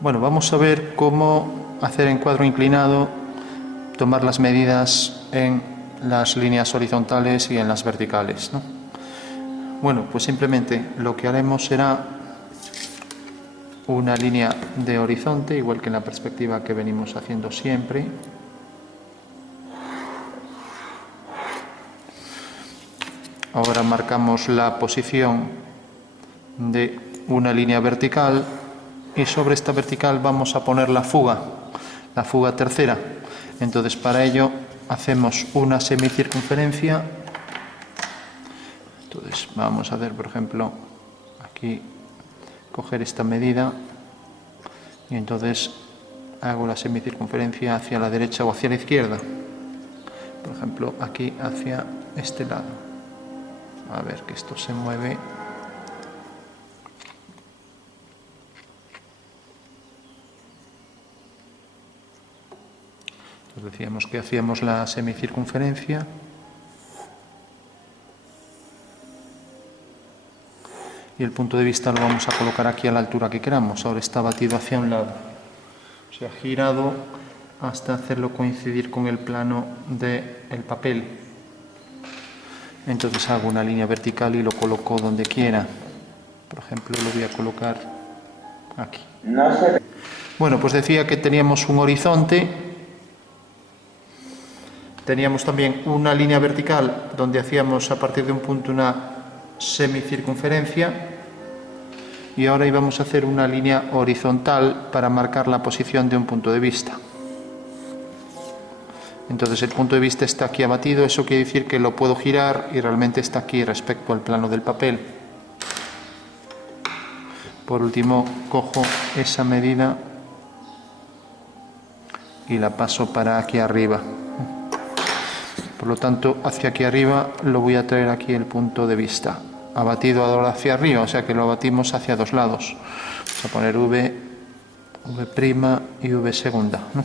Bueno, vamos a ver cómo hacer en cuadro inclinado, tomar las medidas en las líneas horizontales y en las verticales, ¿no? Bueno, pues simplemente lo que haremos será una línea de horizonte, igual que en la perspectiva que venimos haciendo siempre. Ahora marcamos la posición de una línea vertical y sobre esta vertical vamos a poner la fuga tercera. Entonces, para ello hacemos una semicircunferencia. Entonces vamos a hacer, por ejemplo, aquí coger esta medida y entonces hago la semicircunferencia hacia la derecha o hacia la izquierda. Por ejemplo, aquí hacia este lado. A ver que esto se mueve. Entonces decíamos que hacíamos la semicircunferencia. Y el punto de vista lo vamos a colocar aquí a la altura que queramos. Ahora está batido hacia un lado. Se ha girado hasta hacerlo coincidir con el plano del papel. Entonces hago una línea vertical y lo coloco donde quiera. Por ejemplo, lo voy a colocar aquí. Bueno, pues decía que teníamos un horizonte. Teníamos también una línea vertical donde hacíamos a partir de un punto una semicircunferencia. Y ahora íbamos a hacer una línea horizontal para marcar la posición de un punto de vista. Entonces el punto de vista está aquí abatido, eso quiere decir que lo puedo girar y realmente está aquí respecto al plano del papel. Por último, cojo esa medida y la paso para aquí arriba. Por lo tanto, hacia aquí arriba lo voy a traer aquí el punto de vista. Abatido ahora hacia arriba, o sea que lo abatimos hacia dos lados. Vamos a poner V' y V segunda, ¿no?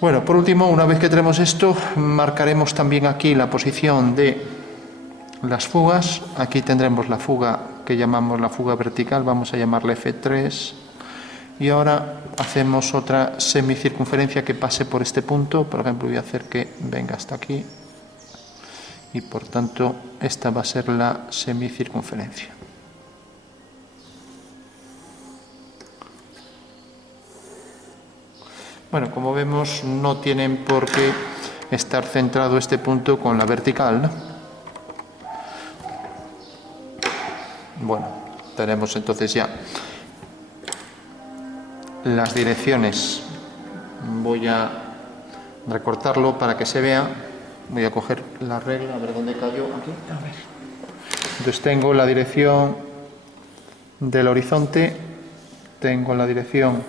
Bueno, por último, una vez que tenemos esto, marcaremos también aquí la posición de las fugas. Aquí tendremos la fuga que llamamos la fuga vertical, vamos a llamarla F3. Y ahora hacemos otra semicircunferencia que pase por este punto. Por ejemplo, voy a hacer que venga hasta aquí. Y por tanto, esta va a ser la semicircunferencia. Bueno, como vemos, no tienen por qué estar centrado este punto con la vertical, ¿no? Bueno, tenemos entonces ya las direcciones. Voy a recortarlo para que se vea. Voy a coger la regla, a ver dónde cayó. Aquí, a ver. Entonces tengo la dirección del horizonte, tengo la dirección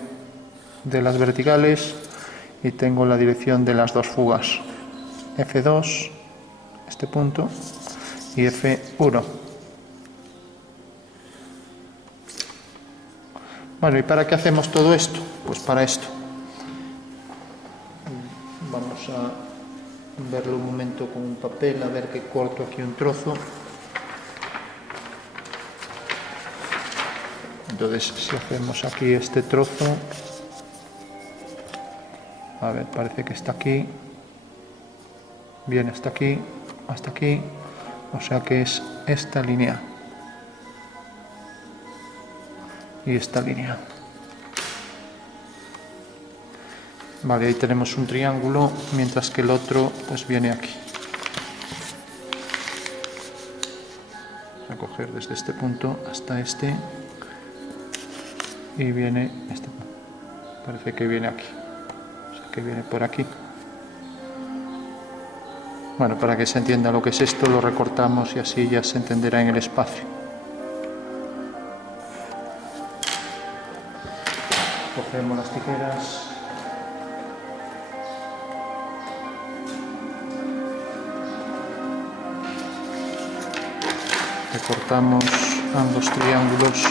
de las verticales y tengo la dirección de las dos fugas. F2, este punto, y F1. Bueno, ¿y para qué hacemos todo esto? Pues para esto. Vamos a verlo un momento con un papel, a ver que corto aquí un trozo. Entonces, si hacemos aquí este trozo, a ver, parece que está aquí, viene hasta aquí, o sea que es esta línea y esta línea. Vale, ahí tenemos un triángulo, mientras que el otro pues viene aquí. Voy a coger desde este punto hasta este y viene este punto. Parece que viene aquí, o sea que viene por aquí. Bueno, para que se entienda lo que es esto, lo recortamos y así ya se entenderá en el espacio. Cogemos las tijeras. Recortamos ambos triángulos.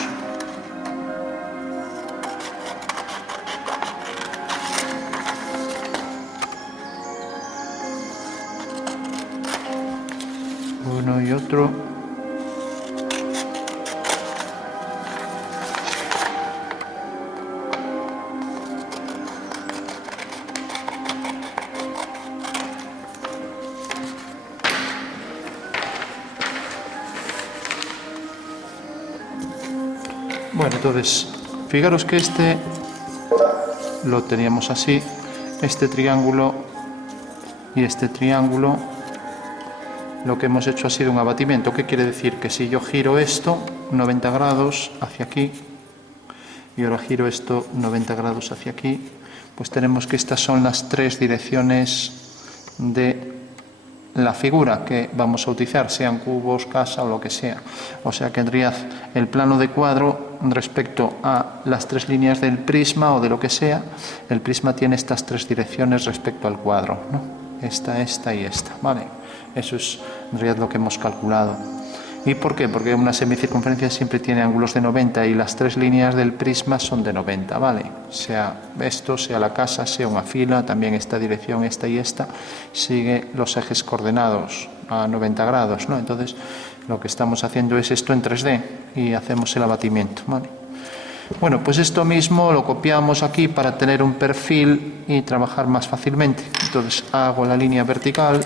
Uno y otro. Bueno, entonces, fijaros que este lo teníamos así, este triángulo y este triángulo, lo que hemos hecho ha sido un abatimiento. ¿Qué quiere decir? Que si yo giro esto 90 grados hacia aquí y ahora giro esto 90 grados hacia aquí, pues tenemos que estas son las tres direcciones de la figura que vamos a utilizar, sean cubos, casa o lo que sea. O sea que tendría el plano de cuadro respecto a las tres líneas del prisma o de lo que sea. El prisma tiene estas tres direcciones respecto al cuadro, ¿no? Esta y esta, ¿vale? Eso es en realidad lo que hemos calculado. ¿Y por qué? Porque una semicircunferencia siempre tiene ángulos de 90 y las tres líneas del prisma son de 90, ¿vale? Sea esto, sea la casa, sea una fila, también esta dirección, esta y esta, sigue los ejes coordenados a 90 grados, ¿no? Entonces, lo que estamos haciendo es esto en 3D y hacemos el abatimiento, ¿vale? Bueno, pues esto mismo lo copiamos aquí para tener un perfil y trabajar más fácilmente. Entonces, hago la línea vertical.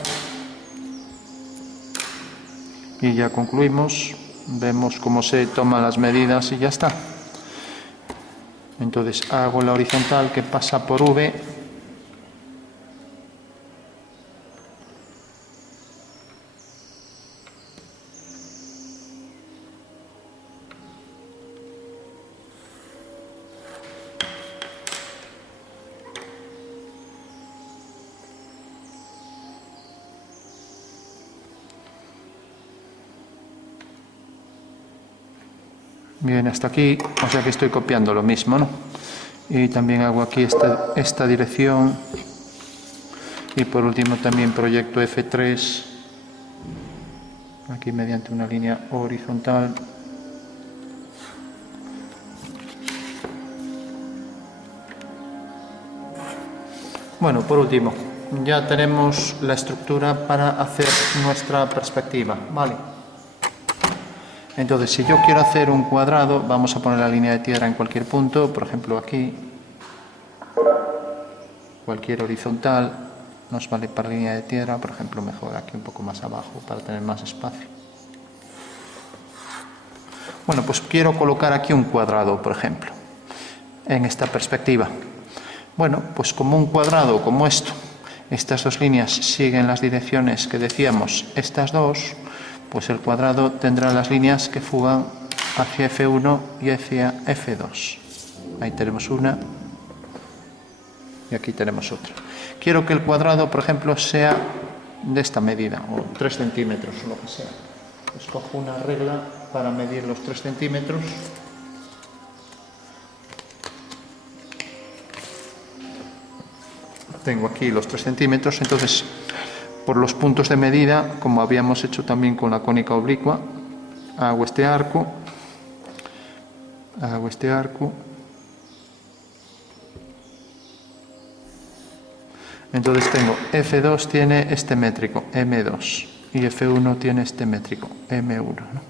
Y ya concluimos, vemos cómo se toman las medidas y ya está. Entonces hago la horizontal que pasa por V. Bien, hasta aquí, o sea que estoy copiando lo mismo, ¿no? Y también hago aquí esta dirección. Y por último también proyecto F3, aquí mediante una línea horizontal. Bueno, por último, ya tenemos la estructura para hacer nuestra perspectiva, ¿vale? Entonces, si yo quiero hacer un cuadrado, vamos a poner la línea de tierra en cualquier punto, por ejemplo aquí, cualquier horizontal, nos vale para línea de tierra, por ejemplo mejor aquí un poco más abajo para tener más espacio. Bueno, pues quiero colocar aquí un cuadrado, por ejemplo, en esta perspectiva. Bueno, pues como un cuadrado como esto, estas dos líneas siguen las direcciones que decíamos, estas dos, pues el cuadrado tendrá las líneas que fugan hacia F1 y hacia F2. Ahí tenemos una y aquí tenemos otra. Quiero que el cuadrado, por ejemplo, sea de esta medida, o 3 centímetros, o lo que sea. Escojo una regla para medir los 3 centímetros. Tengo aquí los 3 centímetros, entonces por los puntos de medida, como habíamos hecho también con la cónica oblicua, hago este arco, entonces tengo F2 tiene este métrico, M2, y F1 tiene este métrico, M1, ¿no?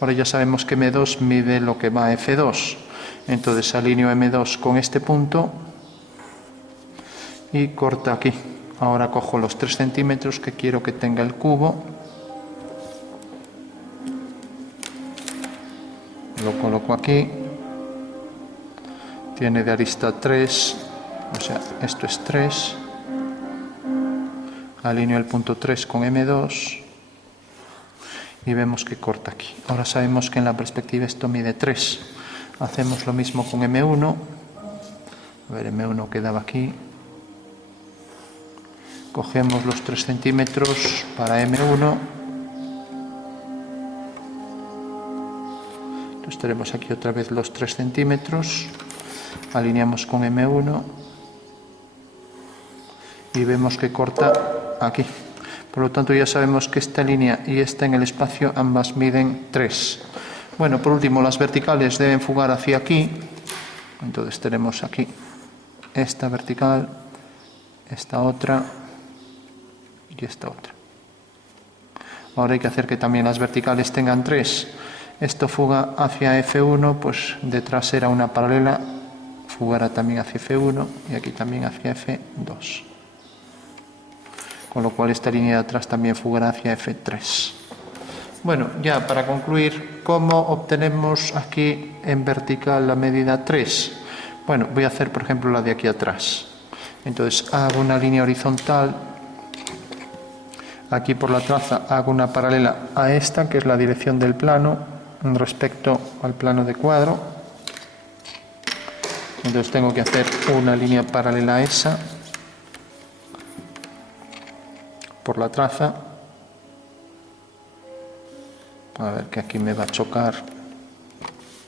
Ahora ya sabemos que M2 mide lo que va a F2, entonces alineo M2 con este punto y corta aquí. Ahora cojo los 3 centímetros que quiero que tenga el cubo, lo coloco aquí, tiene de arista 3, o sea, esto es 3, alineo el punto 3 con M2 y vemos que corta aquí. Ahora sabemos que en la perspectiva esto mide 3, hacemos lo mismo con M1, a ver, M1 quedaba aquí. Cogemos los 3 centímetros para M1. Entonces tenemos aquí otra vez los 3 centímetros. Alineamos con M1. Y vemos que corta aquí. Por lo tanto ya sabemos que esta línea y esta en el espacio ambas miden 3. Bueno, por último las verticales deben fugar hacia aquí. Entonces tenemos aquí esta vertical, esta otra y esta otra. Ahora hay que hacer que también las verticales tengan 3. Esto fuga hacia F1, pues detrás era una paralela, fugará también hacia F1 y aquí también hacia F2. Con lo cual esta línea de atrás también fugará hacia F3. Bueno, ya para concluir, ¿cómo obtenemos aquí en vertical la medida 3? Bueno, voy a hacer por ejemplo la de aquí atrás. Entonces hago una línea horizontal, aquí por la traza hago una paralela a esta, que es la dirección del plano respecto al plano de cuadro. Entonces tengo que hacer una línea paralela a esa por la traza. A ver, que aquí me va a chocar.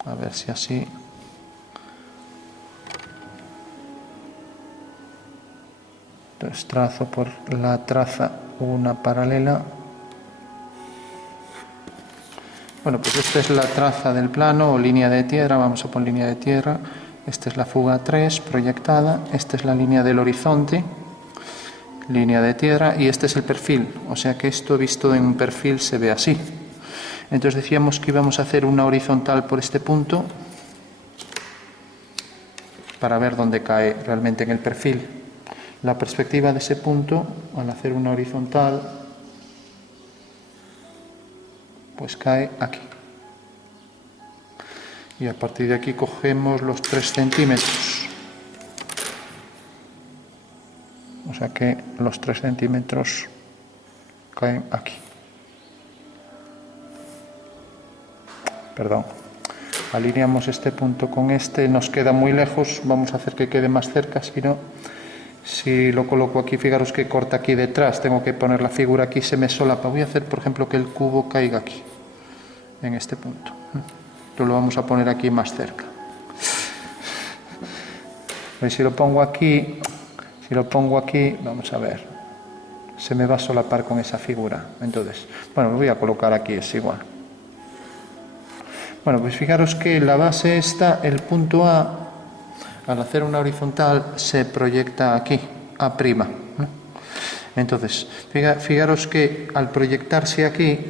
A ver si así. Entonces trazo por la traza una paralela. Bueno, pues esta es la traza del plano o línea de tierra. Vamos a poner línea de tierra. Esta es la fuga 3 proyectada. Esta es la línea del horizonte. Línea de tierra. Y este es el perfil. O sea que esto visto en un perfil se ve así. Entonces decíamos que íbamos a hacer una horizontal por este punto para ver dónde cae realmente en el perfil. La perspectiva de ese punto, al hacer una horizontal, pues cae aquí. Y a partir de aquí cogemos los 3 centímetros. O sea que los 3 centímetros caen aquí. Perdón, alineamos este punto con este, nos queda muy lejos, vamos a hacer que quede más cerca, si lo coloco aquí, fijaros que corta aquí detrás, tengo que poner la figura aquí, se me solapa. Voy a hacer, por ejemplo, que el cubo caiga aquí, en este punto. Entonces lo vamos a poner aquí más cerca. Pues si lo pongo aquí, vamos a ver, se me va a solapar con esa figura. Entonces, bueno, lo voy a colocar aquí, es igual. Bueno, pues fijaros que la base esta, el punto A, al hacer una horizontal se proyecta aquí, A'. Entonces, fijaros que al proyectarse aquí,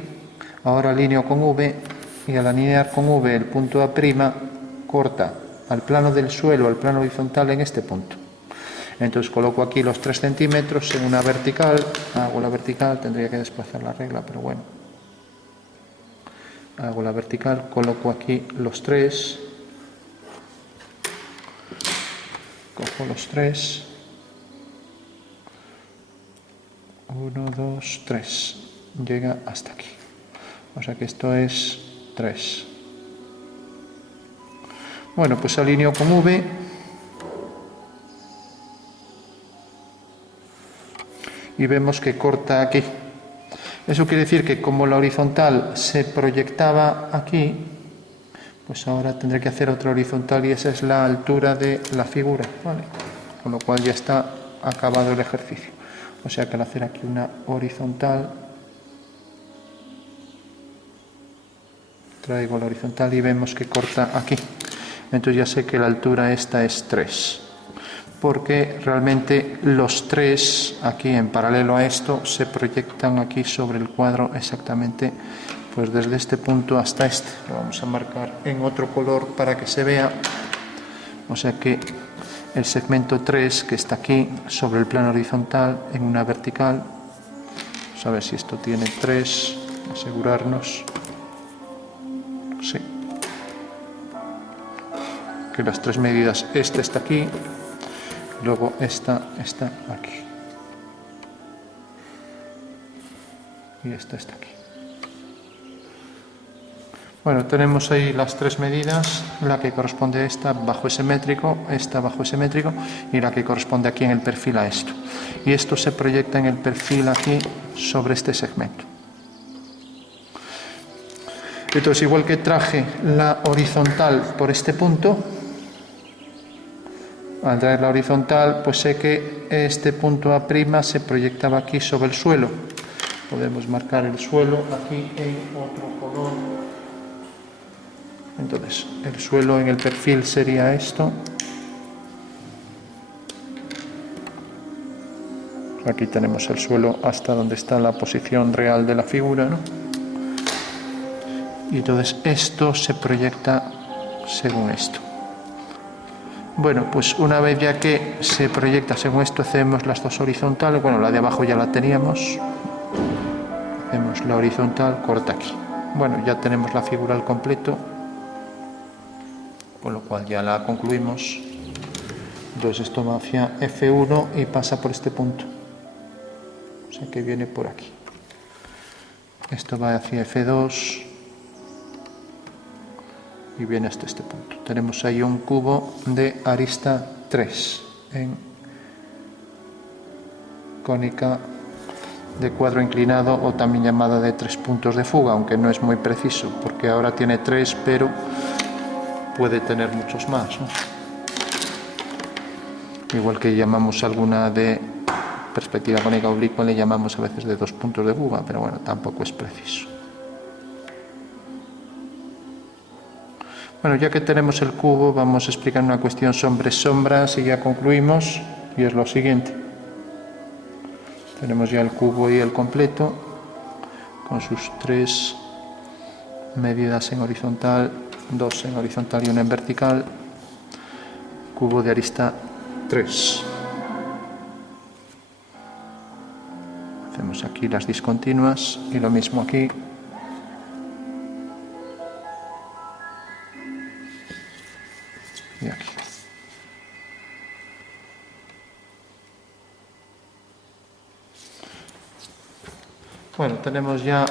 ahora alineo con V, y al alinear con V el punto A' corta al plano del suelo, al plano horizontal en este punto. Entonces coloco aquí los 3 centímetros en una vertical, hago la vertical, tendría que desplazar la regla, pero bueno. Hago la vertical, coloco aquí los 3, cojo los 3, 1, 2, 3, llega hasta aquí, o sea que esto es 3. Bueno, pues alineo con V y vemos que corta aquí. Eso quiere decir que como la horizontal se proyectaba aquí, pues ahora tendré que hacer otra horizontal y esa es la altura de la figura, ¿vale? Con lo cual ya está acabado el ejercicio. O sea que al hacer aquí una horizontal, traigo la horizontal y vemos que corta aquí. Entonces ya sé que la altura esta es 3. Porque realmente los 3 aquí en paralelo a esto se proyectan aquí sobre el cuadro exactamente pues desde este punto hasta este. Lo vamos a marcar en otro color para que se vea. O sea que el segmento 3 que está aquí sobre el plano horizontal en una vertical, vamos a ver si esto tiene 3, asegurarnos, sí, que las 3 medidas, este está aquí, luego esta está aquí y esta está aquí. Bueno, tenemos ahí las 3 medidas, la que corresponde a esta bajo ese métrico, esta bajo ese métrico y la que corresponde aquí en el perfil a esto. Y esto se proyecta en el perfil aquí sobre este segmento. Entonces, igual que traje la horizontal por este punto, al traer la horizontal, pues sé que este punto A' se proyectaba aquí sobre el suelo. Podemos marcar el suelo aquí en otro color. Entonces, el suelo en el perfil sería esto. Aquí tenemos el suelo hasta donde está la posición real de la figura, ¿no? Y entonces esto se proyecta según esto. Bueno, pues una vez ya que se proyecta según esto, hacemos las 2 horizontales. Bueno, la de abajo ya la teníamos. Hacemos la horizontal, corta aquí. Bueno, ya tenemos la figura al completo, con lo cual ya la concluimos. Entonces esto va hacia F1 y pasa por este punto, o sea que viene por aquí. Esto va hacia F2 y viene hasta este punto. Tenemos ahí un cubo de arista 3 en cónica de cuadro inclinado, o también llamada de 3 puntos de fuga, aunque no es muy preciso porque ahora tiene 3, pero puede tener muchos más, ¿no? Igual que llamamos alguna de perspectiva cónica oblicua, le llamamos a veces de 2 puntos de fuga, pero bueno, tampoco es preciso. Bueno, ya que tenemos el cubo, vamos a explicar una cuestión sobre sombras y ya concluimos, y es lo siguiente. Tenemos ya el cubo y el completo, con sus 3 medidas en horizontal, 2 en horizontal y 1 en vertical, cubo de arista 3. Hacemos aquí las discontinuas y lo mismo aquí. Y aquí. Bueno, tenemos ya,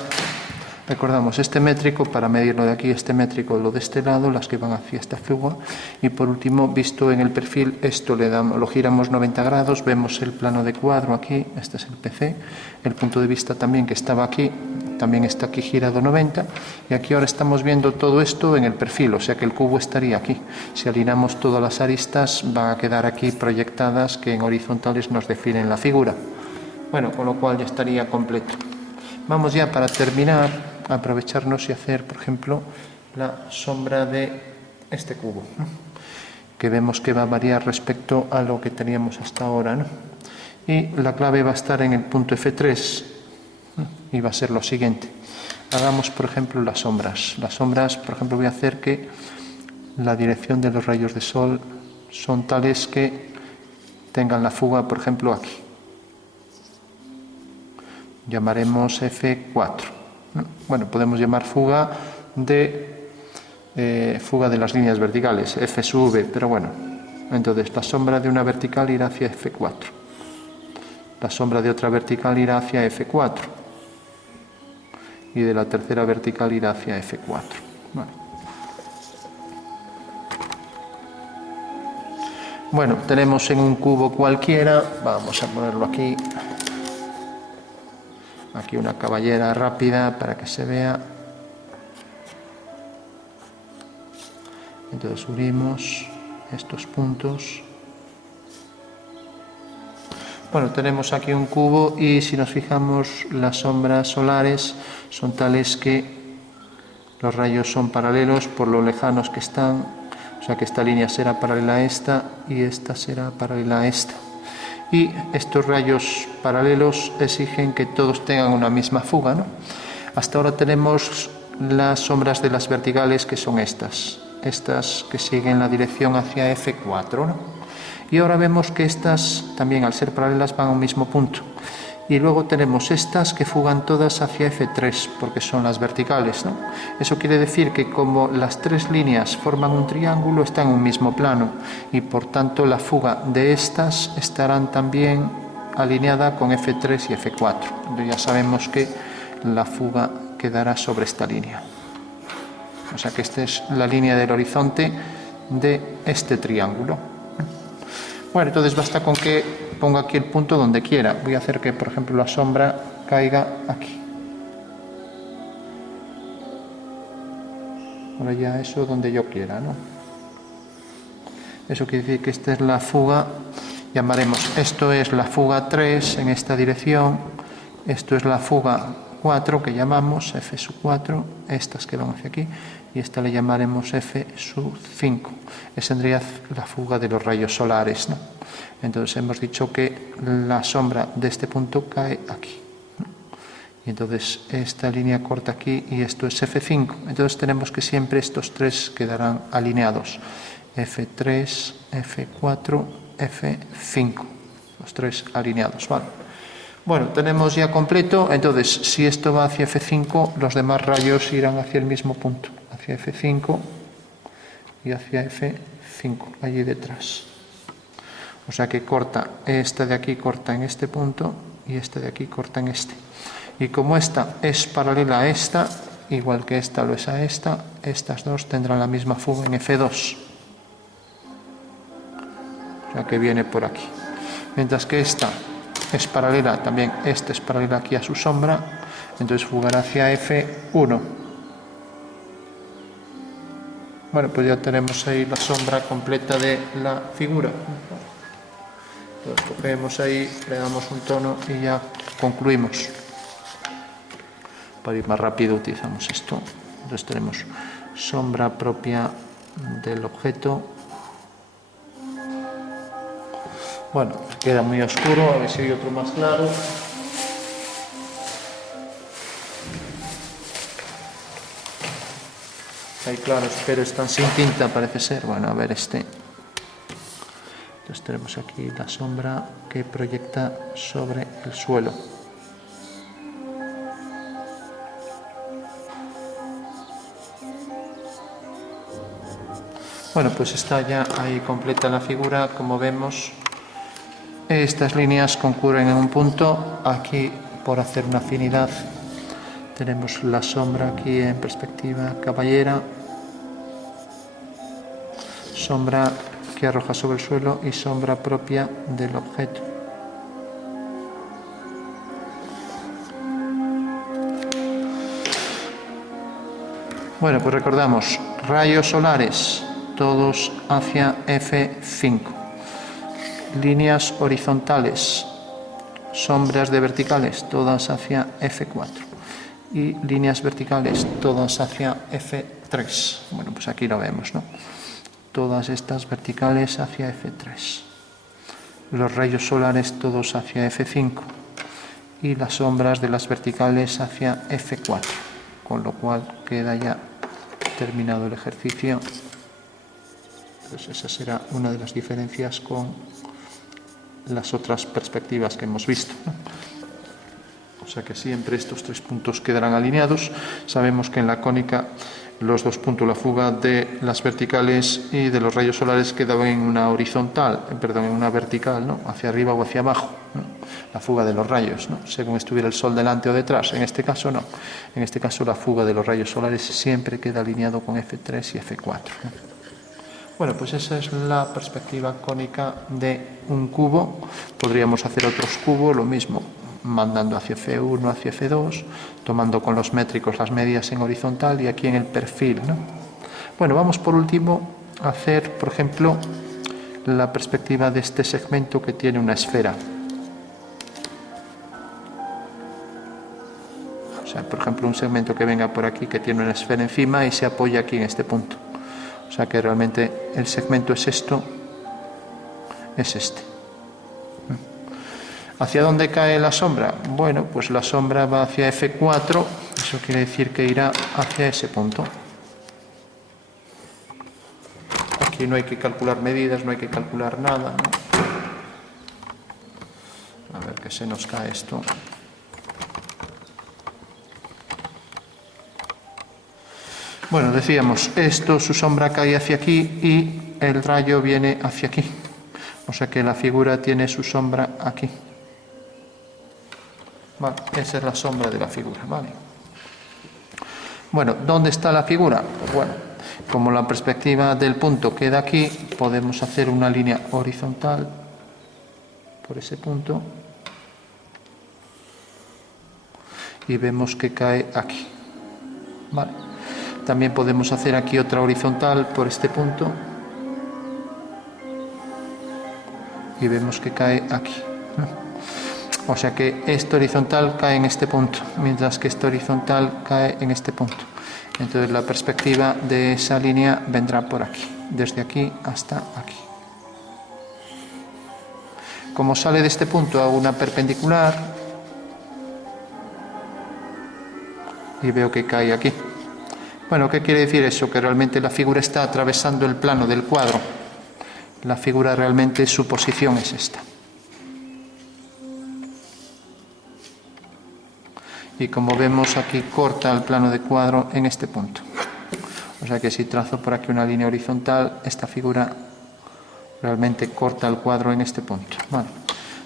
recordamos, este métrico para medirlo de aquí, este métrico lo de este lado, las que van hacia esta fuga, y por último, visto en el perfil, esto lo giramos 90 grados, vemos el plano de cuadro aquí, este es el PC, el punto de vista también que estaba aquí, también está aquí girado 90, y aquí ahora estamos viendo todo esto en el perfil, o sea que el cubo estaría aquí. Si alineamos todas las aristas, van a quedar aquí proyectadas, que en horizontales nos definen la figura. Bueno, con lo cual ya estaría completo. Vamos ya, para terminar, a aprovecharnos y hacer, por ejemplo, la sombra de este cubo, ¿no? Que vemos que va a variar respecto a lo que teníamos hasta ahora, ¿no? Y la clave va a estar en el punto F3, ¿no? Y va a ser lo siguiente. Hagamos, por ejemplo, las sombras. Las sombras, por ejemplo, voy a hacer que la dirección de los rayos de sol son tales que tengan la fuga, por ejemplo, aquí. Llamaremos F4. Bueno, podemos llamar fuga de las líneas verticales, F sub V, pero bueno, entonces la sombra de una vertical irá hacia F4, la sombra de otra vertical irá hacia F4 y de la tercera vertical irá hacia F4. Bueno, tenemos en un cubo cualquiera, vamos a ponerlo aquí. Aquí una caballera rápida para que se vea. Entonces unimos estos puntos. Bueno, tenemos aquí un cubo y si nos fijamos, las sombras solares son tales que los rayos son paralelos por lo lejanos que están. O sea que esta línea será paralela a esta y esta será paralela a esta. Y estos rayos paralelos exigen que todos tengan una misma fuga, ¿no? Hasta ahora tenemos las sombras de las verticales, que son estas que siguen la dirección hacia F4, ¿no? Y ahora vemos que estas también, al ser paralelas, van a un mismo punto. Y luego tenemos estas que fugan todas hacia F3, porque son las verticales, ¿no? Eso quiere decir que como las 3 líneas forman un triángulo, están en un mismo plano, y por tanto la fuga de estas estarán también alineada con F3 y F4. Entonces ya sabemos que la fuga quedará sobre esta línea. O sea que esta es la línea del horizonte de este triángulo. Bueno, entonces basta con que ponga aquí el punto donde quiera. Voy a hacer que, por ejemplo, la sombra caiga aquí. Ahora ya eso donde yo quiera, ¿no? Eso quiere decir que esta es la fuga, llamaremos, esto es la fuga 3 en esta dirección, esto es la fuga 4 que llamamos F sub 4, estas que van hacia aquí, y esta le llamaremos F sub 5. Esa tendría la fuga de los rayos solares, ¿no? Entonces hemos dicho que la sombra de este punto cae aquí, ¿no? Y entonces esta línea corta aquí y esto es F5. Entonces tenemos que siempre estos 3 quedarán alineados. F3, F4, F5. Los 3 alineados, ¿vale? Bueno, tenemos ya completo, entonces si esto va hacia F5, los demás rayos irán hacia el mismo punto, hacia F5 y hacia F5, allí detrás. O sea que corta, esta de aquí corta en este punto y este de aquí corta en este. Y como esta es paralela a esta, igual que esta lo es a esta, estas dos tendrán la misma fuga en F2. O sea que viene por aquí. Mientras que esta es paralela, también esta es paralela aquí a su sombra, entonces fugará hacia F1. Bueno, pues ya tenemos ahí la sombra completa de la figura. Entonces cogemos ahí, le damos un tono y ya concluimos. Para ir más rápido utilizamos esto. Entonces tenemos sombra propia del objeto. Bueno, queda muy oscuro, a ver si hay otro más claro. Hay claros, pero están sin tinta, parece ser. Bueno, a ver este. Entonces tenemos aquí la sombra que proyecta sobre el suelo. Bueno, pues está ya ahí completa la figura, como vemos. Estas líneas concurren en un punto, aquí por hacer una afinidad tenemos la sombra aquí en perspectiva caballera, sombra que arroja sobre el suelo y sombra propia del objeto. Bueno, pues recordamos, rayos solares, todos hacia F5. Líneas horizontales, sombras de verticales, todas hacia F4. Y líneas verticales, todas hacia F3. Bueno, pues aquí lo vemos, ¿no? Todas estas verticales hacia F3. Los rayos solares todos hacia F5. Y las sombras de las verticales hacia F4. Con lo cual queda ya terminado el ejercicio. Pues esa será una de las diferencias con las otras perspectivas que hemos visto, ¿no? O sea que siempre estos tres puntos quedarán alineados. Sabemos que en la cónica los dos puntos, la fuga de las verticales y de los rayos solares quedaban en una horizontal, en una vertical, ¿no? Hacia arriba o hacia abajo, ¿no? La fuga de los rayos, ¿no? Según estuviera el sol delante o detrás. En este caso no. En este caso la fuga de los rayos solares siempre queda alineado con F3 y F4, ¿no? Bueno, pues esa es la perspectiva cónica de un cubo. Podríamos hacer otros cubos, lo mismo, mandando hacia F1, hacia F2, tomando con los métricos las medias en horizontal y aquí en el perfil, ¿no? Bueno, vamos por último a hacer, por ejemplo, la perspectiva de este segmento que tiene una esfera. O sea, por ejemplo, un segmento que venga por aquí que tiene una esfera encima y se apoya aquí en este punto. O sea que realmente el segmento es esto, es este. ¿Hacia dónde cae la sombra? Bueno, pues la sombra va hacia F4, eso quiere decir que irá hacia ese punto. Aquí no hay que calcular medidas, no hay que calcular nada, ¿no? A ver que se nos cae esto. Bueno, decíamos, esto, su sombra cae hacia aquí y el rayo viene hacia aquí. O sea que la figura tiene su sombra aquí. Vale, esa es la sombra de la figura, ¿vale? Bueno, ¿dónde está la figura? Pues bueno, como la perspectiva del punto queda aquí, podemos hacer una línea horizontal por ese punto y vemos que cae aquí. Vale. También podemos hacer aquí otra horizontal por este punto y vemos que cae aquí. O sea que este horizontal cae en este punto, mientras que este horizontal cae en este punto. Entonces la perspectiva de esa línea vendrá por aquí, desde aquí hasta aquí. Como sale de este punto a una perpendicular y veo que cae aquí. Bueno, ¿qué quiere decir eso? Que realmente la figura está atravesando el plano del cuadro. La figura realmente, su posición es esta. Y como vemos aquí corta el plano de cuadro en este punto. O sea que si trazo por aquí una línea horizontal, esta figura realmente corta el cuadro en este punto. Vale.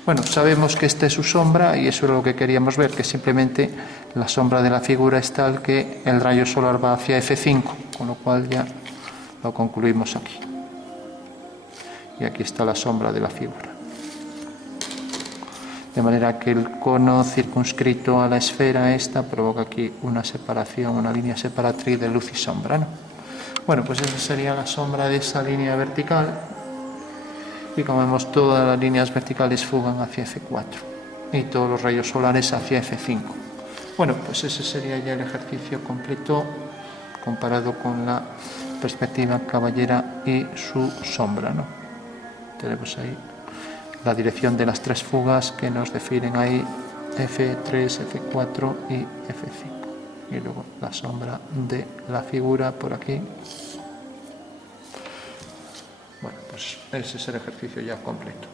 Bueno, sabemos que esta es su sombra y eso es lo que queríamos ver, que simplemente la sombra de la figura es tal que el rayo solar va hacia F5, con lo cual ya lo concluimos aquí. Y aquí está la sombra de la figura. De manera que el cono circunscrito a la esfera esta provoca aquí una separación, una línea separatriz de luz y sombra, ¿no? Bueno, pues esa sería la sombra de esa línea vertical. Y como vemos, todas las líneas verticales fugan hacia F4 y todos los rayos solares hacia F5. Bueno, pues ese sería ya el ejercicio completo comparado con la perspectiva caballera y su sombra, ¿no? Tenemos ahí la dirección de las tres fugas que nos definen ahí F3, F4 y F5. Y luego la sombra de la figura por aquí. Bueno, pues ese es el ejercicio ya completo.